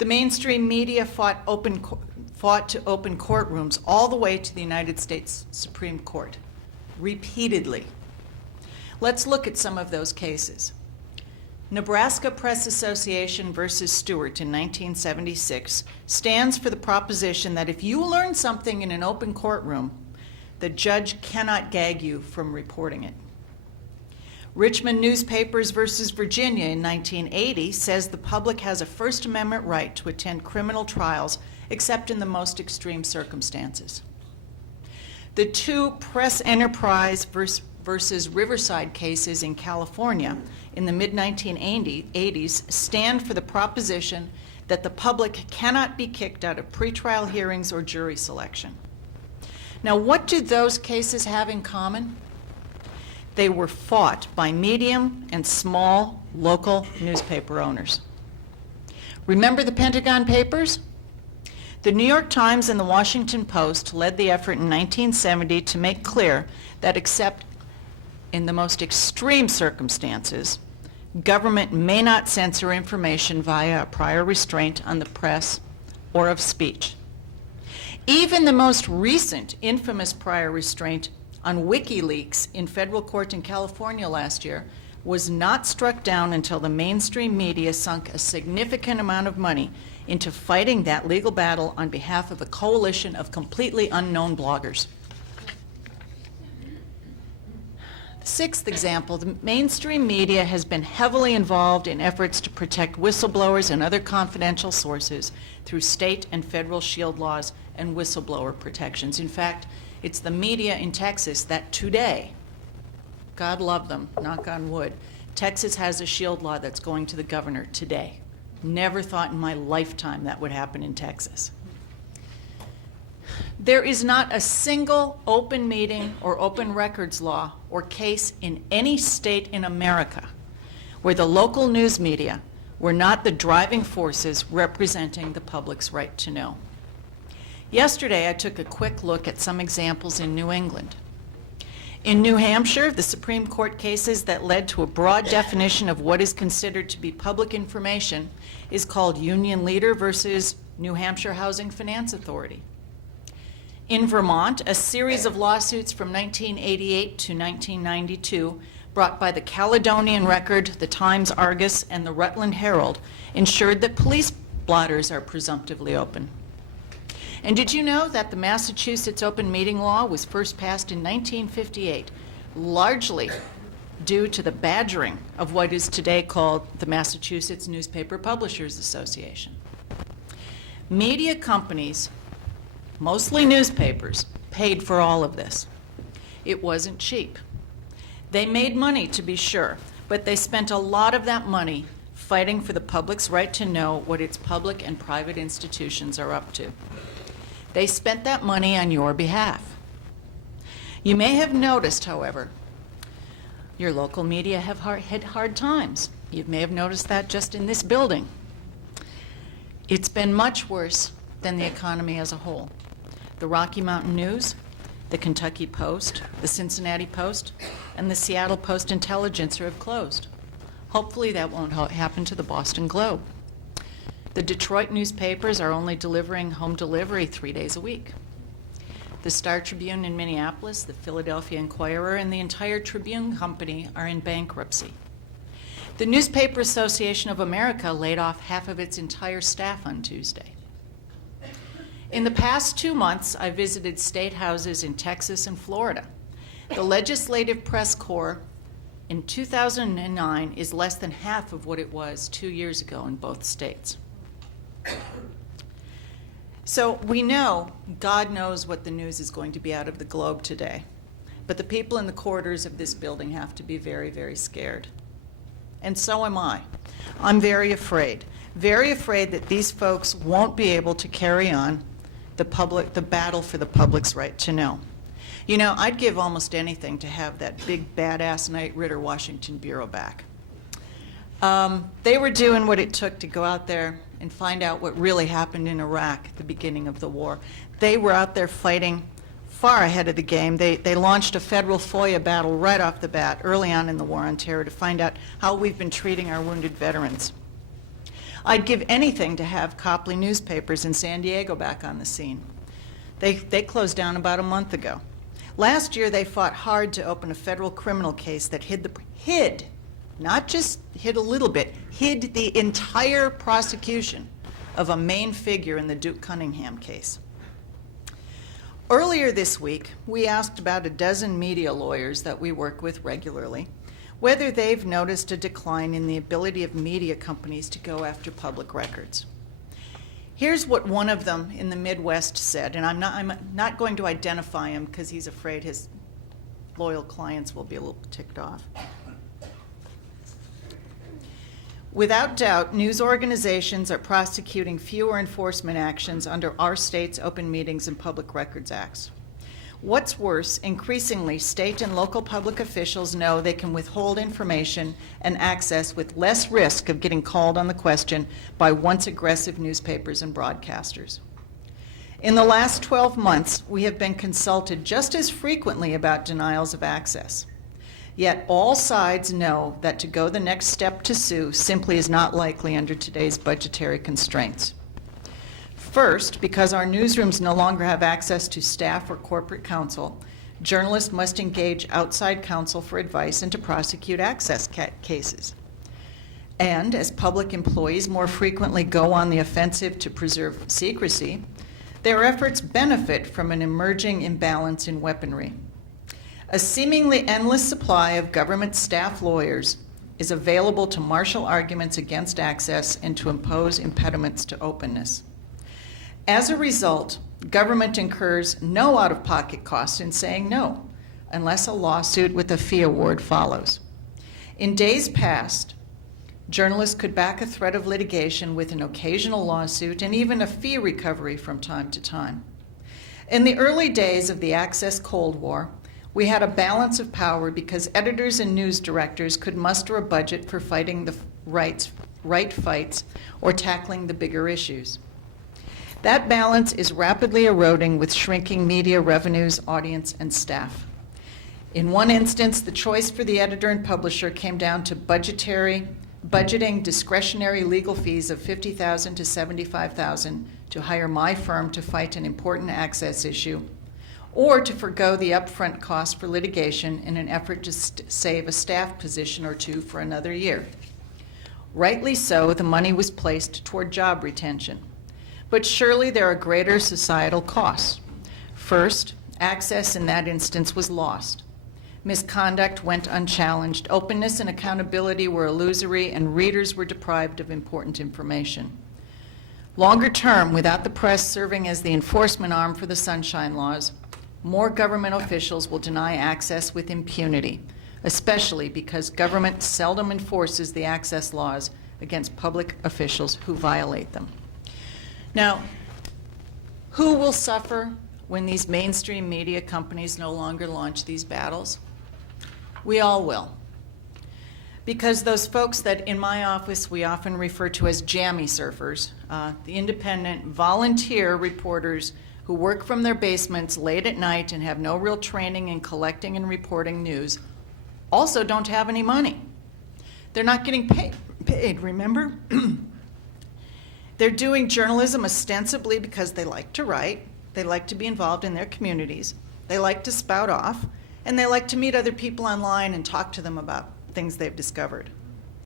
The mainstream media fought to open courtrooms all the way to the United States Supreme Court, repeatedly. Let's look at some of those cases. Nebraska Press Association versus Stewart in 1976 stands for the proposition that if you learn something in an open courtroom, the judge cannot gag you from reporting it. Richmond Newspapers versus Virginia in 1980 says the public has a First Amendment right to attend criminal trials except in the most extreme circumstances. The two Press Enterprise versus Riverside cases in California in the mid-1980s stand for the proposition that the public cannot be kicked out of pretrial hearings or jury selection. Now, what do those cases have in common? They were fought by medium and small local newspaper owners. Remember the Pentagon Papers? The New York Times and the Washington Post led the effort in 1970 to make clear that except in the most extreme circumstances, government may not censor information via a prior restraint on the press or of speech. Even the most recent infamous prior restraint on WikiLeaks in federal court in California last year was not struck down until the mainstream media sunk a significant amount of money into fighting that legal battle on behalf of a coalition of completely unknown bloggers. The sixth example, the mainstream media has been heavily involved in efforts to protect whistleblowers and other confidential sources through state and federal shield laws and whistleblower protections. In fact, it's the media in Texas that today, God love them, knock on wood, Texas has a shield law that's going to the governor today. Never thought in my lifetime that would happen in Texas. There is not a single open meeting or open records law or case in any state in America where the local news media were not the driving forces representing the public's right to know. Yesterday, I took a quick look at some examples in New England. In New Hampshire, the Supreme Court cases that led to a broad definition of what is considered to be public information is called Union Leader versus New Hampshire Housing Finance Authority. In Vermont, a series of lawsuits from 1988 to 1992 brought by the Caledonian Record, the Times Argus, and the Rutland Herald ensured that police blotters are presumptively open. And did you know that the Massachusetts open meeting law was first passed in 1958, largely due to the badgering of what is today called the Massachusetts Newspaper Publishers Association? Media companies, mostly newspapers, paid for all of this. It wasn't cheap. They made money, to be sure, but they spent a lot of that money fighting for the public's right to know what its public and private institutions are up to. They spent that money on your behalf. You may have noticed, however, your local media have had hard times. You may have noticed that just in this building. It's been much worse than the economy as a whole. The Rocky Mountain News, the Kentucky Post, the Cincinnati Post, and the Seattle Post-Intelligencer have closed. Hopefully that won't happen to the Boston Globe. The Detroit newspapers are only delivering home delivery 3 days a week. The Star Tribune in Minneapolis, the Philadelphia Inquirer, and the entire Tribune Company are in bankruptcy. The Newspaper Association of America laid off half of its entire staff on Tuesday. In the past 2 months, I visited state houses in Texas and Florida. The legislative press corps in 2009 is less than half of what it was 2 years ago in both states. So we know, God knows what the news is going to be out of the globe today. But the people in the corridors of this building have to be very, very scared. And so am I. I'm very afraid that these folks won't be able to carry on the battle for the public's right to know. You know, I'd give almost anything to have that big badass Knight Ridder Washington Bureau back. They were doing what it took to go out there and find out what really happened in Iraq at the beginning of the war. They were out there fighting far ahead of the game. They launched a federal FOIA battle right off the bat early on in the war on terror to find out how we've been treating our wounded veterans. I'd give anything to have Copley newspapers in San Diego back on the scene. They closed down about a month ago. Last year, they fought hard to open a federal criminal case that hid, not just hid a little bit, hid the entire prosecution of a main figure in the Duke Cunningham case. Earlier this week, we asked about a dozen media lawyers that we work with regularly whether they've noticed a decline in the ability of media companies to go after public records. Here's what one of them in the Midwest said, and I'm not going to identify him because he's afraid his loyal clients will be a little ticked off. Without doubt, news organizations are prosecuting fewer enforcement actions under our state's Open Meetings and Public Records Acts. What's worse, increasingly, state and local public officials know they can withhold information and access with less risk of getting called on the question by once aggressive newspapers and broadcasters. In the last 12 months, we have been consulted just as frequently about denials of access. Yet all sides know that to go the next step to sue simply is not likely under today's budgetary constraints. First, because our newsrooms no longer have access to staff or corporate counsel, journalists must engage outside counsel for advice and to prosecute access cases. And as public employees more frequently go on the offensive to preserve secrecy, their efforts benefit from an emerging imbalance in weaponry. A seemingly endless supply of government staff lawyers is available to marshal arguments against access and to impose impediments to openness. As a result, government incurs no out-of-pocket costs in saying no, unless a lawsuit with a fee award follows. In days past, journalists could back a threat of litigation with an occasional lawsuit and even a fee recovery from time to time. In the early days of the Access Cold War, we had a balance of power because editors and news directors could muster a budget for fighting the right fights or tackling the bigger issues. That balance is rapidly eroding with shrinking media revenues, audience, and staff. In one instance, the choice for the editor and publisher came down to budgeting discretionary legal fees of $50,000 to $75,000 to hire my firm to fight an important access issue, or to forgo the upfront cost for litigation in an effort to save a staff position or two for another year. Rightly so, the money was placed toward job retention. But surely there are greater societal costs. First, access in that instance was lost. Misconduct went unchallenged. Openness and accountability were illusory, and readers were deprived of important information. Longer term, without the press serving as the enforcement arm for the Sunshine Laws, more government officials will deny access with impunity, especially because government seldom enforces the access laws against public officials who violate them. Now, who will suffer when these mainstream media companies no longer launch these battles? We all will. Because those folks that in my office we often refer to as jammy surfers, the independent volunteer reporters who work from their basements late at night and have no real training in collecting and reporting news, also don't have any money. They're not getting paid, remember? They're doing journalism ostensibly because they like to write, they like to be involved in their communities, they like to spout off, and they like to meet other people online and talk to them about things they've discovered.